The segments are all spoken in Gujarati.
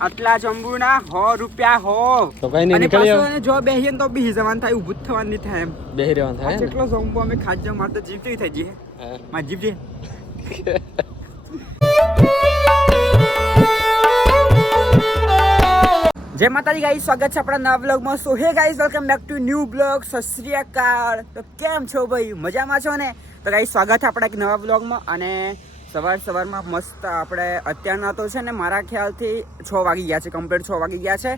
આટલા જંબુના હો રૂપિયા હો. તો કઈ નહીં નીકળી જો બેહીએ તો બી જવાન થાય ઊભું થવાનું નહીં થાય એમ. બેહી રહેવાનું થાય ને? જંબુ અમે ખાજો મારે તો જીવ જેવી થઈ જઈએ. મારી જય માતાજી ગાઈ સ્વાગત છે આપણા નવા બ્લોગમાં so hey guys welcome back to new blog સત અકાળ તો કેમ છો ભાઈ? મજામાં છો ને? તો ગાઈ સ્વાગત છે આપણા એક નવા બ્લોગમાં અને સવાર સવારમાં મસ્ત આપણે અત્યારના તો છે ને મારા ખ્યાલથી છ વાગી ગયા છે કમ્પ્લીટ છ વાગી ગયા છે.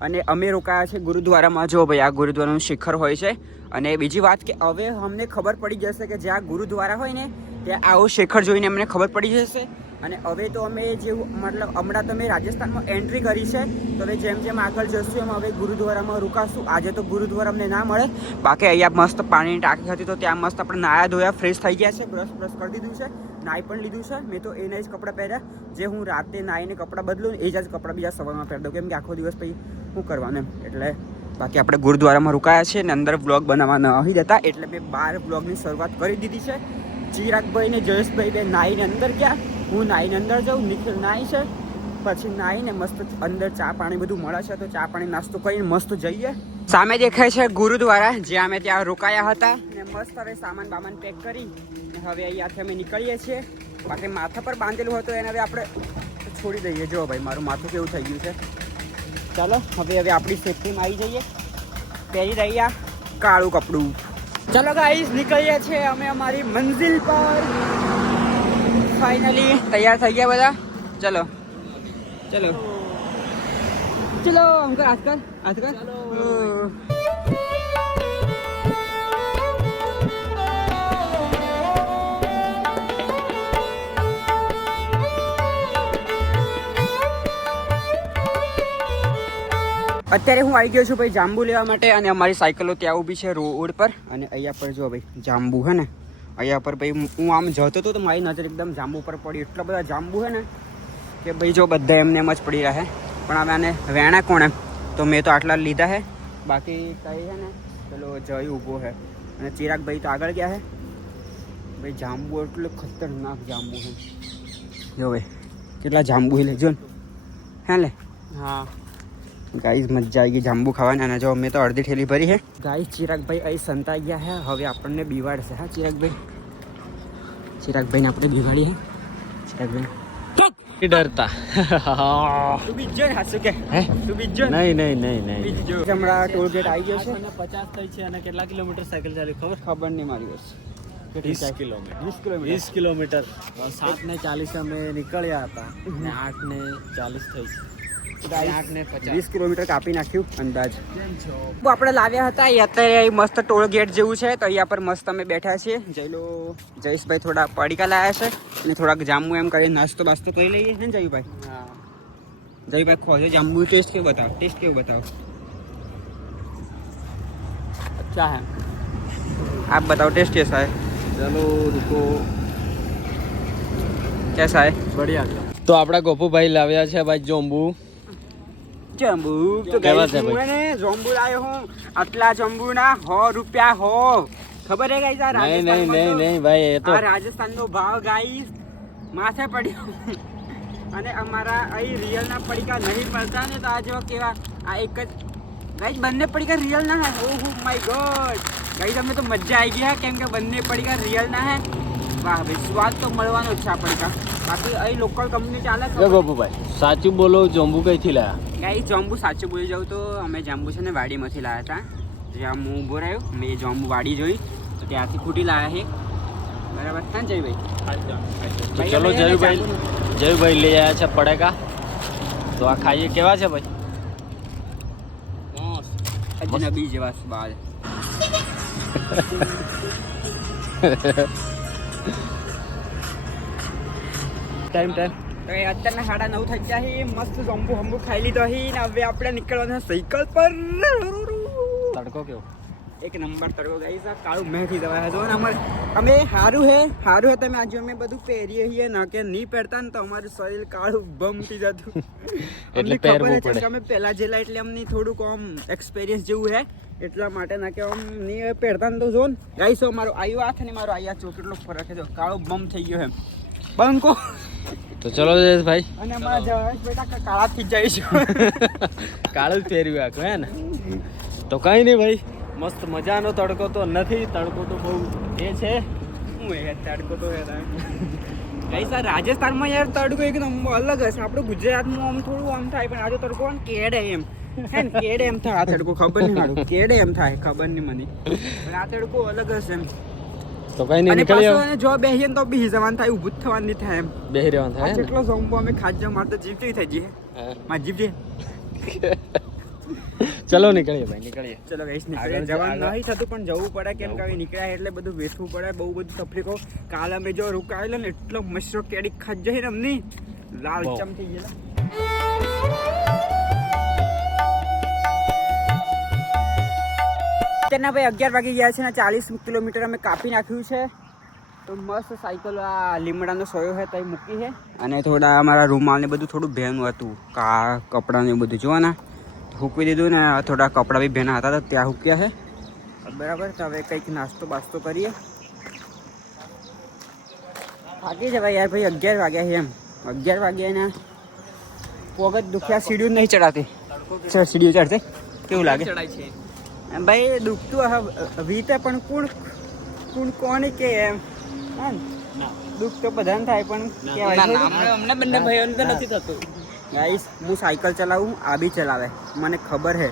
અને અમે રોકાયા છે ગુરુદ્વારામાં. જો ભાઈ, આ ગુરુદ્વારાનું શિખર હોય છે. અને બીજી વાત કે હવે અમને ખબર પડી જશે કે જ્યાં ગુરુદ્વારા હોય ને, ત્યાં આવો શિખર જોઈને અમને ખબર પડી જશે. અને હવે તો અમે જેવું, મતલબ હમણાં તો અમે રાજસ્થાનમાં એન્ટ્રી કરી છે. તો હવે જેમ જેમ આગળ જશું એમ હવે ગુરુદ્વારામાં રોકાશું. આજે તો ગુરુદ્વારા અમને ના મળે. બાકી અહીંયા મસ્ત પાણીની ટાંકી હતી તો ત્યાં મસ્ત આપણે નાયા ધોયા ફ્રેશ થઈ ગયા છે. બ્રશ બ્રશ કરી દીધું છે. નાઈ પણ લીધું છે. મેં તો એના જ કપડાં પહેર્યા. જે હું રાતે નાહીને કપડાં બદલું એ જ કપડાં બીજા સવારમાં પહેરી દઉં. કેમ કે આખો દિવસ પછી શું કરવાનું એટલે બાકી આપણે ગુરુદ્વારામાં રોકાયા છે ને અંદર વ્લોગ બનાવવા નહીં જતા. એટલે મેં બાર વ્લોગની શરૂઆત કરી દીધી છે. ચિરાગભાઈ ને જયેશભાઈ બે નાહીને અંદર ગયા. હું નાહીને અંદર જાઉં, નિખિલ નાઈ છે. પછી નાહીને મસ્ત અંદર ચા પાણી બધું મળે છે. તો ચા પાણી નાસ્તો કરીને મસ્ત જઈએ. સામે દેખાય છે ગુરુદ્વારા, જ્યાં અમે ત્યાં રોકાયા હતા ને મસ્ત હવે સામાન બામાન પેક કરી ને હવે અહીંયાથી અમે નીકળીએ છીએ. બાકી માથા પર બાંધેલું હતું, એને હવે આપણે છોડી દઈએ. જો ભાઈ, મારું માથું કેવું થઈ ગયું છે. ચાલો, હવે હવે આપણી સેફટીમાં આવી જઈએ. પહેરી રહ્યા કાળું કપડું. ચાલો ગાઈસ નીકળીએ છીએ અમે અમારી મંઝિલ પર. ફાઇનલી તૈયાર થઈ ગયા બધા. ચલો. ચલો. ચલો, અંકલ આજકાલ કર અત્યારે હું આવી ગયો છું ભાઈ જાંબુ લેવા માટે અને અમારી સાયકલો ત્યાં ઊભી છે રોડ પર અને અહીંયા પર જો ભાઈ જાંબુ હે ને, અહીંયા પર ભાઈ હું આમ જતો હતો તો મારી નજર એકદમ જાંબુ પર પડી. એટલા બધા જાંબુ હે ને કે ભાઈ જો બધા એમને એમ જ પડી રહે. પણ હવે આને વેણા કોણે? તો મેં તો આટલા લીધા હે. બાકી કઈ છે ને પેલો જય ઊભો હે અને ચિરાગભાઈ તો આગળ ગયા હે ભાઈ જાંબુ એટલું ખતરનાક જાંબુ છે જો ભાઈ કેટલા જાંબુ હે લેજો ને હે લે હા ગાઈસ મજા આવી ગઈ જાંબુ ખાવાની અને જો મેં તો અડધી ઠેલી ભરી છે ગાઈસ ચિરાગભાઈ અહીં સંતાઈ ગયા હે હવે આપણને બીવાડશે હા ચિરાગભાઈ ચિરાગભાઈને આપણે બીવાડીએ ચિરાગભાઈ ડરતા. તું બીજો ને હાસુ કે? હે? તું બીજો નહીં નહીં નહીં નહીં. બીજો હમણાં ટોલ ગેટ આવી ગયો છે પચાસ થઈ છે અને કેટલા કિલોમીટર સાયકલ ચાલી ખબર? ખબર નહીં મારી બસ વીસ કિલોમીટર. વીસ કિલોમીટર. વીસ કિલોમીટર. સાત ને ચાલીસ અમે નીકળ્યા હતા અને આઠ ને ચાલીસ થઈ છે. વીસ કિલોમીટર કાપી નાખ્યું અંદાજ. આપણે લાવ્યા હતા એ અત્યારે મસ્ત ટોલ ગેટ જેવું છે તો અહીંયા પર મસ્ત અમે બેઠા છીએ. જયલો જયેશભાઈ થોડા પડીકા લાવ્યા છે અને થોડાક જાંબુ એમ કરી નાસ્તો બાસ્તો કરી લઈએ. ને જયભાઈ? જયુભાઈ જયુભાઈ ખોજો જાંબુ ટેસ્ટ કેવું બતાવો ટેસ્ટ કેવું બતાવો? અચ્છા હે. આપ બતાવો ટેસ્ટ કે સાહેબ ચલો રૂપો કેસા સાહેબ બઢિયા તો આપણા ગોપુભાઈ લાવ્યા છે ભાઈ જોંબુ. જંબુ તો કેવા guys, છે હું ભાઈ? હે ને જંબુ લાવ્યો હું. આટલા જંબુના સો રૂપિયા હો. ખબર હે ગાઈસ આ નહીં નહીં રાજસ્થાનમાં નહીં તો- નહીં ભાઈ એ તો આ રાજસ્થાનનો ભાવ ગાઈસ માથે પડ્યો. અને અમારા અહીં રિયલના પડીકા નહીં મળતા ને તો આ જો કેવા આ એક જ ગાઈસ બંને પડીકા રિયલ ના હે. ઓહ માય ગોડ ગાઈસ અમને તો મજા આવી ગઈ હા કેમ કે બંને પડીકા રિયલ ના હે. વાહ ભાઈ સ્વાદ તો મળવાનો જ છે આ પડીકા. બાકી અહીં લોકલ કંપની ચાલે જો છે ગોપુભાઈ સાચું બોલો જોંબુ કઈથી લાયા? ગાઈ જાંબુ સાચું બોલી જાઉં તો અમે જાંબુ છે ને વાડીમાંથી લાવ્યા હતા. જ્યાં હું ઊભો રહ્યો મેં જંબુ વાડી જોઈ તો ત્યાંથી ખૂટી લાવ્યા છે. બરાબર? હા જયભાઈ. ચલો જયુભાઈ જયુભાઈ લઈ આવ્યા છે પડેકા. તો આ ખાઈએ કેવા છે ભાઈ? અજનબી જેવા સ્વાદ. ટાઈમ ટાઈમ તો એ અત્યારના સાડા નવ થઈ ગયા હી મસ્ત જાંબુ હંબુ ખાઈ લીધો હી ને હવે આપણે નીકળવાના સાયકલ પર. તડકો કેવો? એક નંબર તડકો ગઈ છે કાળું મેથી દવા હતો ને અમારે અમે સારું હે સારું હે તમે આજે અમે બધું પહેરીએ છીએ. ના કે નહીં પહેરતા ને તો અમારું શરીર કાળું બમ થઈ જતું એટલે પહેરવું પડે. અમે પહેલા જેલા એટલે અમને થોડુંક આમ એક્સપિરિયન્સ જેવું હે એટલા માટે ના કે આમ નહીં પહેરતા ને તો જો ને. ગાઈસો મારો આયુ હાથ ને મારો આયા ચો કેટલો ફરક છે. જો કાળો બમ થઈ ગયો એમ બંકો. તો ચલો જયેશભાઈ અને અમારા જયેશ બેટા કાળાથી જ જઈશું. કાળું જ પહેર્યું આખું હે ને? તો કઈ નહીં ભાઈ મસ્ત મજાનો તડકો તો નથી તડકો તો બહુ એ છે. હું એ તડકો તો એ કઈ સર રાજસ્થાનમાં યાર તડકો એકદમ અલગ હશે. આપણું ગુજરાતમાં આમ થોડું આમ થાય પણ આજે તડકો આમ કેડે એમ. હે ને કેડે એમ થાય આ તડકો ખબર નહીં મારું. કેડે એમ થાય ખબર નહીં મને. પણ આ તડકો અલગ હશે એમ. તો કઈ નહીં અને નીકળી જો બેહીએ ને તો બી જવાન થાય ઊભું થવાની નહીં થાય એમ. બેહી રહેવાનું આ થાય હે જેટલો અમે ખાજો મારતો જીવતી થઈ જઈએ માં જીવજે ચલો નીકળીએ ભાઈ નીકળીએ. ચલો ગઈશ નીકળીએ. જવાનું નહીં થતું પણ જવું પડે કેમ કે. નીકળ્યા એટલે બધું વેઠવું પડે બહુ બધું તકલીફો. કાલ અમે જો રોકાયેલો ને એટલો મસ્ત કેડી ખાજ જઈ ને અમની. લાલ ચમ થઈ ગયેલા. તેના ભાઈ અગિયાર વાગી ગયા છે ને ચાલીસ કિલોમીટર અમે કાપી નાખ્યું છે. તો મસ્ત સાયકલ આ લીમડાનો સોયો છે ત્યાં મૂકી છે. અને થોડા અમારા રૂમાલ ને બધું થોડું ભેનું હતું, કા કપડાં ને બધું જોવા ના હૂકવી દીધું ને થોડા કપડાં બી ભેના હતા ત્યાં હૂક્યા છે. બરાબર, તો હવે કંઈક નાસ્તો બાસ્તો કરીએ. થાકી જવાય યાર ભાઈ, અગિયાર વાગ્યા છે એમ. અગિયાર વાગ્યા ને પોગત દુખ્યા, સીડીઓ નહીં ચડાતી. ચડ, સીડીઓ ચડશે કેવું લાગે? એમ ભાઈ દુખતું હવે વીતે પણ કોણ કોણ કોની કે એમ? હા દુઃખ તો બધાને થાય પણ અમને બંને ભાઈઓને તો નથી થતું. ગાઈસ હું સાયકલ ચલાવું આ બી ચલાવે. મને ખબર છે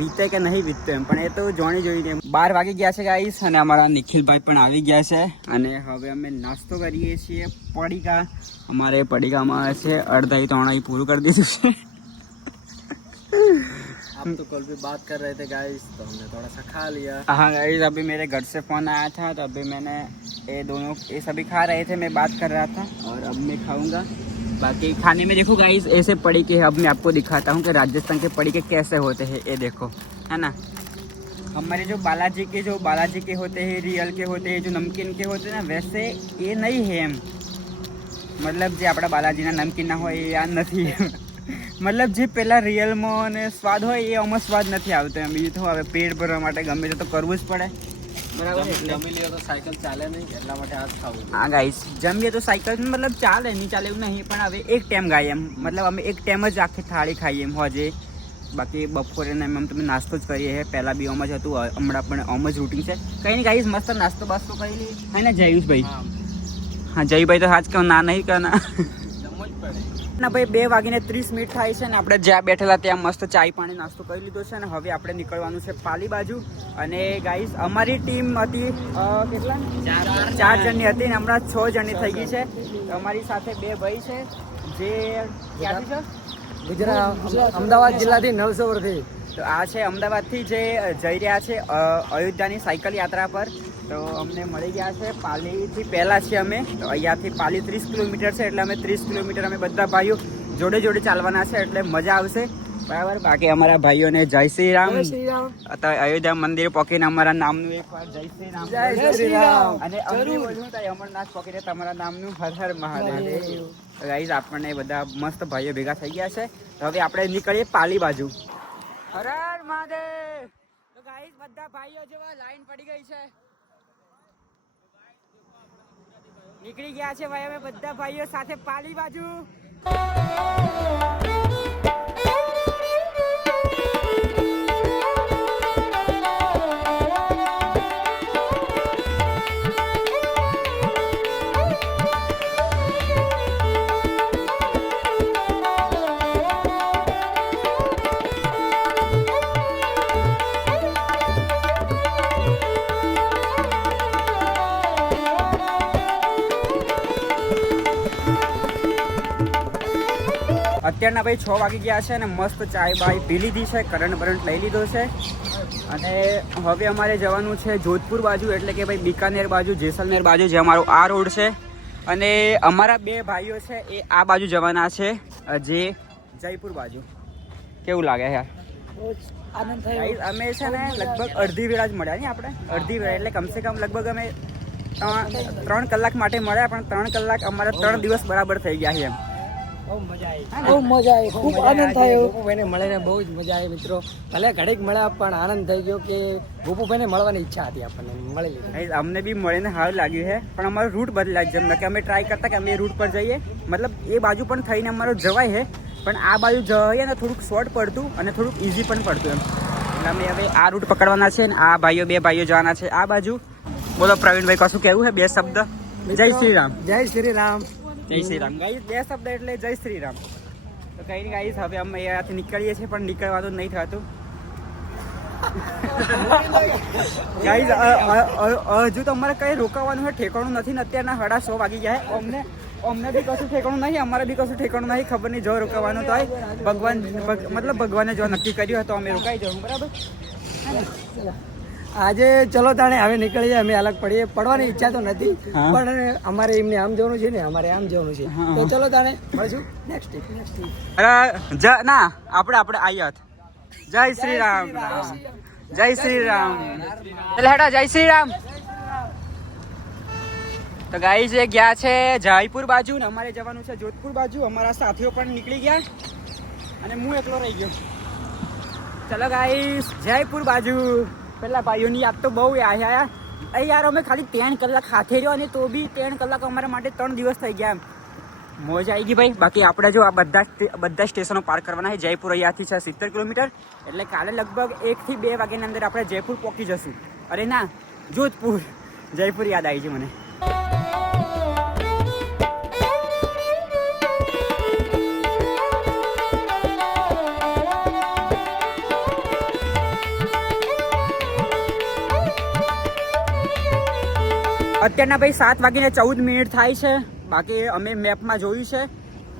વીતે કે નહીં વીતતો એમ. પણ એ તો જોણી જોઈને બાર વાગી ગયા છે ગાઈસ અને અમારા નિખિલભાઈ પણ આવી ગયા છે. અને હવે અમે નાસ્તો કરીએ છીએ પડીકા. અમારે પડીકામાં છે અડધાઈ ત્રણાઈ પૂરું કરી દીધું છે. हम तो कल भी बात कर रहे थे गाइस तो हमने थोड़ा सा खा लिया। हाँ गाइस अभी मेरे घर से फ़ोन आया था तो अभी मैंने ये दोनों, ये सभी खा रहे थे, मैं बात कर रहा था, और अब मैं खाऊँगा। बाकी खाने में देखो गाइस ऐसे पड़ी के, अब मैं आपको दिखाता हूँ कि राजस्थान के पड़ी के कैसे होते हैं, ये देखो, है ना? हमारे जो बालाजी के, जो बालाजी के होते हैं, रियल के होते हैं, जो नमकीन के होते हैं ना, वैसे ये नहीं है। मतलब जो अपना बालाजी ना नमकीन ना हो, या नहीं મતલબ જે પેલા રિયલમાં અને સ્વાદ હોય એ આમાં સ્વાદ નથી આવતો એમ. બીજું તો હવે પેટ ભરવા માટે ગમે તે તો કરવું જ પડે. બરાબર જમી- લ્યો તો સાયકલ ચાલે નહીં એટલા માટે આ ખાવું હા ગાઈસ જમીએ તો સાયકલ મતલબ ચાલે નહીં ચાલે એવું નહીં પણ હવે એક ટાઈમ ગાય એમ. મતલબ અમે એક ટાઈમ જ આખી થાળી ખાઈએ એમ હોજે. બાકી બપોરે ને એમ તમે નાસ્તો જ કરીએ છીએ. પહેલાં બી અમજ જ હતું હમણાં પણ અમજ જ રૂટીન છે. કંઈ નહીં ગાઈસ મસ્ત નાસ્તો બાસ્તો કરી લઈએ. હા ને જયુષભાઈ હા. હા જયુભાઈ તો સાચ કહો ના નહીં કહો ના ના ભાઈ બે વાગીને ત્રીસ મિનિટ થાય છે ને આપણે જ્યાં બેઠેલા ત્યાં મસ્ત ચાય પાણી નાસ્તો કરી લીધો છે ને હવે આપણે નીકળવાનું છે પાલી બાજુ. અને ગાઈસ અમારી ટીમ હતી કેટલા? ચાર જણની હતી ને હમણાં છ જણની થઈ ગઈ છે. અમારી સાથે બે ભાઈ છે. જે ક્યાંથી છે? ગુજરાત અમદાવાદ જિલ્લાથી નવસોવરથી તો આ છે અમદાવાદથી જે જઈ રહ્યા છે અયોધ્યાની સાયકલ યાત્રા પર. તો અમને મળી ગયા છે પાલીથી પહેલાં છે અમે. તો અહીંયાથી પાલી ત્રીસ કિલોમીટર છે એટલે અમે ત્રીસ કિલોમીટર અમે બધા ભાઈઓ જોડે જોડે ચાલવાના છે એટલે મજા આવશે. બરાબર? બાકી અમારા ભાઈઓને જય શ્રી રામ. અયોધ્યા મંદિર પોકીને અમારા નામનું એક વાર જય શ્રી રામ. જય શ્રી રામ. અને અમરનાથ પોકીને તમારા નામનું હર હર મહાદેવ. ગાઈઝ આપણને બધા મસ્ત ભાઈઓ ભેગા થઈ ગયા છે. તો હવે આપણે નીકળીએ પાલી બાજુ. હર હર મહાદેવ. તો ગાઈઝ બધા ભાઈઓ જેવા લાઈન પડી ગઈ છે. નીકળી ગયા છે ભાઈ અમે બધા ભાઈઓ સાથે પાલી બાજુ. અત્યારના ભાઈ છ વાગી ગયા છે અને મસ્ત ચાય બાય પી લીધી છે કરંટ બરંટ લઈ લીધો છે. અને હવે અમારે જવાનું છે જોધપુર બાજુ એટલે કે ભાઈ બિકાનેર બાજુ જેસલમેર બાજુ જે અમારો આ રોડ છે. અને અમારા બે ભાઈઓ છે એ આ બાજુ જવાના છે જે જયપુર બાજુ. કેવું લાગે યાર? અમે છે ને લગભગ અડધી વેળા જ મળ્યા ને આપણે? અડધી વેળા એટલે કમસે કમ લગભગ અમે ત્રણ ત્રણ કલાક માટે મળ્યા પણ ત્રણ કલાક અમારા ત્રણ દિવસ બરાબર થઈ ગયા છે એમ. બહુ મજા આવી. બહુ મજા આવી ખૂબ આનંદ થયો. ગોપુભાઈને મળીને બહુ જ મજા આવી મિત્રો. ભલે ઘડીક મળ્યા પણ આનંદ થઈ ગયો કે ભૂપુભાઈને મળવાની ઈચ્છા હતી આપણને મળી લીધી. અમને બી મળીને સારું લાગ્યું છે. પણ અમારો રૂટ બદલાય જેમ કે અમે ટ્રાય કરતા કે અમે રૂટ પર જઈએ. મતલબ એ બાજુ પણ થઈને અમારો જવાય છે. પણ આ બાજુ જઈએ ને થોડુંક શોર્ટ પડતું અને થોડુંક ઇઝી પણ પડતું એમ. એટલે અમે હવે આ રૂટ પકડવાના છે ને આ ભાઈઓ બે ભાઈઓ જવાના છે. આ બાજુ. બોલો પ્રવીણભાઈ કશું કહેવું છે? બે શબ્દ? જય શ્રી રામ જય શ્રી રામ જય શ્રી રામ. ગાઈસ બે શબ્દ એટલે જય શ્રી રામ. તો કઈ નહીં ગાઈસ હવે અમે અહીંયાથી નીકળીએ છીએ, પણ નીકળવાનું નહીં થતું. હજુ તો અમારે કઈ રોકાવાનું હોય, ઠેકાણું નથી અત્યારના સાડા સો વાગી ગયા અમને અમને બી કશું ઠેકાણું નહીં, અમારે બી કશું ઠેકાણું નહીં, ખબર નહીં જો રોકાવાનું તો ભગવાન મતલબ ભગવાને જો નક્કી કર્યું હોય તો અમે રોકાઈ જવું, બરાબર? આજે ચલો તાણે હવે નીકળીએ અમે અલગ પડીએ. પડવાની ઈચ્છા તો નથી પણ અમારે એમને આમ જવાનું છે ને અમારે આમ જવાનું છે. તો ચલો તાણે મળશું. નેક્સ્ટ વીક નેક્સ્ટ વીક જ ના આપણે આપણે આયાત જય શ્રી રામ. જય શ્રી રામ. એટલે હેડા જય શ્રી રામ. તો ગાઈ જે ગયા છે જયપુર બાજુ ને અમારે જવાનું છે જોધપુર બાજુ. અમારા સાથીઓ પણ નીકળી ગયા. અને હું એકલો રહી ગયો. ચલો ગાઈસ જયપુર બાજુ. પેલા ભાઈઓની યાદ તો બહુ આયા અહીં યાર અમે ખાલી ત્રણ કલાક હાથે રહ્યો અને તો બી ત્રણ કલાક અમારા માટે ત્રણ દિવસ થઈ ગયા એમ. મોજ આવી ગઈ ભાઈ. બાકી આપણે જો આ બધા બધા સ્ટેશનો પાર કરવાના છે. જયપુર અહીંયાથી છે સિત્તેર કિલોમીટર. એટલે કાલે લગભગ એકથી બે વાગ્યાની અંદર આપણે જયપુર પહોંચી જશું. અરે ના, જોધપુર. જયપુર યાદ આવી છે મને. અત્યારના ભાઈ સાત વાગીને ચૌદ મિનિટ થાય છે. બાકી અમે મેપમાં જોયું છે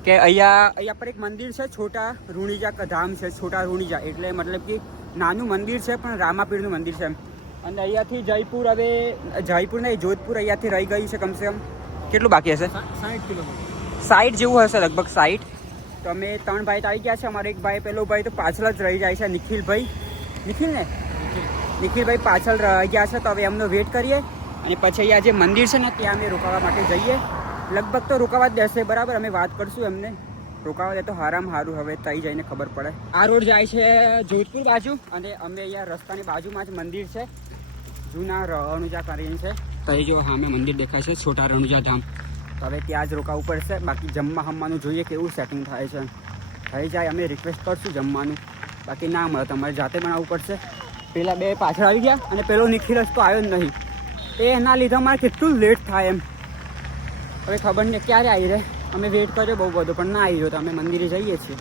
કે અહીંયા અહીંયા પર એક મંદિર છે છોટા રૂણીજા ક- ધામ છે છોટા રૂણીજા. એટલે મતલબ કે નાનું મંદિર છે પણ રામાપીરનું મંદિર છે અને અહીંયાથી જયપુર હવે જયપુર નહીં જોધપુર અહીંયાથી રહી ગયું છે કમસે કમ. કેટલું બાકી હશે? સાઠ કિલોમીટર. સાઈઠ જેવું હશે લગભગ સાઈઠ. તો અમે ત્રણ ભાઈ તો આવી ગયા છે. અમારો એક ભાઈ પેલો ભાઈ તો પાછળ જ રહી જાય છે નિખિલભાઈ. નિખિલ. ને નિખિલભાઈ પાછળ રહી ગયા છે તો હવે એમનો વેટ કરીએ. અને પછી અહીંયા જે મંદિર છે ને, ત્યાં અમે રોકાવા માટે જઈએ. લગભગ તો રોકાવા જ દેશે બરાબર? અમે વાત કરશું એમને. રોકાવા દે તો હારામ સારું હવે, તઈ જઈને ખબર પડે. આ રોડ જાય છે જોધપુર બાજુ અને અમે અહીંયા રસ્તાની બાજુમાં જ મંદિર છે. જૂના રણુજા કરીને છે. તઈ જો સામે મંદિર દેખાય છે, છોટા રણુજા ધામ. હવે ત્યાં જ રોકાવું પડશે. બાકી જમવા હમવાનું જોઈએ કેવું સેટિંગ થાય છે. થઈ જાય, અમે રિક્વેસ્ટ કરશું જમવાનું. બાકી ના મળે, તમારે જાતે બનાવવું પડશે. પેલા બે પાછળ આવી ગયા અને પેલો નિખિલસ તો આવ્યો જ નહીં. એ એના લીધે અમારે કેટલું લેટ થાય એમ. હવે ખબર નહીં ક્યારે આવી રહે. અમે વેટ કર્યો બહુ બધો, પણ ના આવી રહ્યો તો અમે મંદિરે જઈએ છીએ.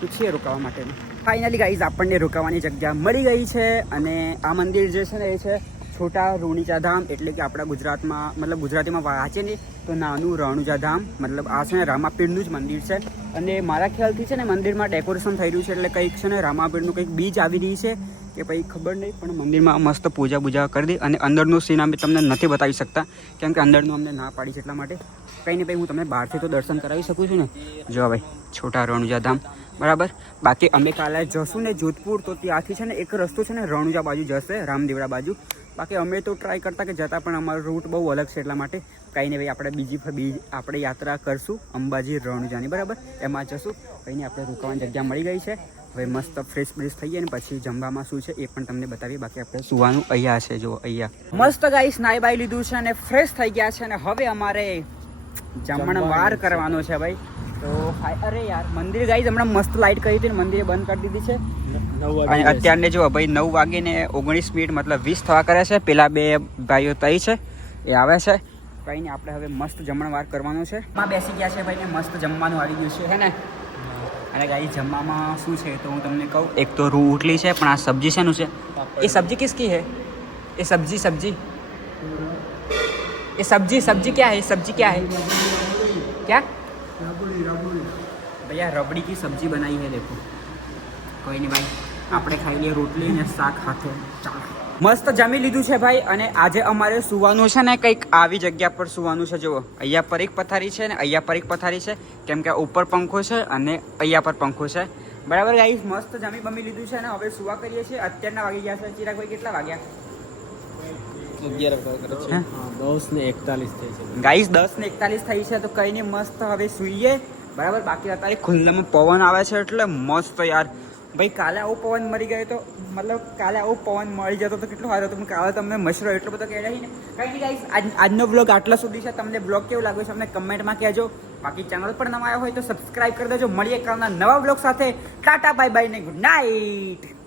પૂછીએ રોકાવા માટેનું ફાઇનલી ગાઈઝ આપણને રોકાવાની જગ્યા મળી ગઈ છે અને આ મંદિર જે છે ને એ છે છોટા રૂણીચા ધામ, એટલે કે આપણા ગુજરાતમાં, મતલબ ગુજરાતીમાં વાંચે ને તો નાનું રણુજા ધામ, મતલબ આ છે ને રામાપીરનું જ મંદિર છે. અને મારા ખ્યાલથી છે ને મંદિરમાં ડેકોરેશન થઈ રહ્યું છે, એટલે કંઈક છે ને રામાપીરનું કંઈક બીજ આવી રહી છે. કે ભાઈ ખબર નહીં, પણ મંદિરમાં મસ્ત પૂજા પૂજા કરી દે અને અંદરનું સીન અમે તમને નથી બતાવી શકતા, કેમ કે અંદરનું અમને ના પાડી છે એટલા માટે. કંઈ નહીં ભાઈ હું તમને બહારથી તો દર્શન કરાવી શકું છું ને. જો ભાઈ છોટા રણુજા ધામ. બરાબર? બાકી અમે કાલે જશું ને જોધપુર, તો ત્યાંથી છે ને એક રસ્તો છે ને રણુજા બાજુ જશે, રામદેવડા બાજુ. બાકી અમે તો ટ્રાય કરતા કે જતા પણ અમારો રૂટ બહુ અલગ છે એટલા માટે. કંઈ નહીં ભાઈ આપણે બીજી બીજી આપણે યાત્રા કરશું અંબાજી રણુજાની, બરાબર? એમાં જશું. કંઈ નહીં આપણે રોકાવાની જગ્યા મળી ગઈ છે. હવે મસ્ત ફ્રેશ બ્રેશ થઈએ ને પછી જમવામાં શું છે એ પણ તમને બતાવીએ. બાકી આપણે સુવાનું અહીંયા છે જો અહીંયા. મસ્ત ગાઈસ નાઈ બાઈ લીધું છે અને ફ્રેશ થઈ ગયા છે અને હવે અમારે જમણવાર કરવાનો છે ભાઈ. તો અરે યાર મંદિર ગાઈસ હમણાં મસ્ત લાઇટ કરી હતી ને મંદિરે બંધ કરી દીધી છે. અને અત્યારને જો ભાઈ નવ વાગીને ઓગણીસ મિનિટ મતલબ વીસ થવા કરે છે. પેલા બે ભાઈઓ તઈ છે એ આવે છે. કંઈ નહીં આપણે હવે મસ્ત જમણવાર કરવાનું છે. માં બેસી ગયા છે ભાઈને મસ્ત જમવાનું આવી ગયું છે હે ને? અને ગાઈ જમવામાં શું છે તો હું તમને કહું એક તો રૂ ઉટલી છે પણ આ સબ્જી શેનું છે એ સબ્જી કિસકી है ये सब्जी सब्जी ये सब्जी सब्जी क्या है ये सब्जी क्या है क्या भैया रबड़ी की सब्जी बनाई है देखो કોઈ નહીં ભાઈ આપણે ખાઈ લઈએ રોટલી ને શાક હાથે ચાલો મસ્ત જમી લીધું છે ભાઈ અને આજે અમારે સુવાનું છે ને કંઈક આવી જગ્યા પર સુવાનું છે જુઓ. અહીંયા પર એક પથારી છે ને અહીંયા પર એક પથારી છે. કેમ કે ઉપર પંખો છે અને અહીંયા પર પંખો છે. બરાબર ગાઈસ મસ્ત જમી બમી લીધું છે ને હવે સુવા કરીએ છીએ. અત્યારના વાગી ગયા છે. ચિરાગ ભાઈ કેટલા વાગ્યા? દસ ને એકતાલીસ થઈ છે. ગાઈસ દસ ને એકતાલીસ થઈ છે તો કઈ નહીં મસ્ત હવે સૂઈએ. બરાબર બાકી અત્યારે ખુલ્લામાં પવન આવે છે એટલે મસ્ત યાર. ભાઈ, કાલે આવો પવન મરી ગયો તો મતલબ કાલે આવો પવન મળી જતો તો કેટલો સારો હતું. પણ કાલે તમને મશરો એટલો બધો કહેવાય ને. કંઈ નહીં આજ, આજનો બ્લોગ આટલા સુધી છે. તમને બ્લોગ કેવું લાગ્યો છે, અમને કમેન્ટમાં કહેજો. બાકી ચેનલ પર નવા આવ્યા હોય તો સબસ્ક્રાઇબ કરી દેજો. મળીએ કાલના નવા બ્લોગ સાથે. ટાટા બાય બાય ને ગુડ નાઇટ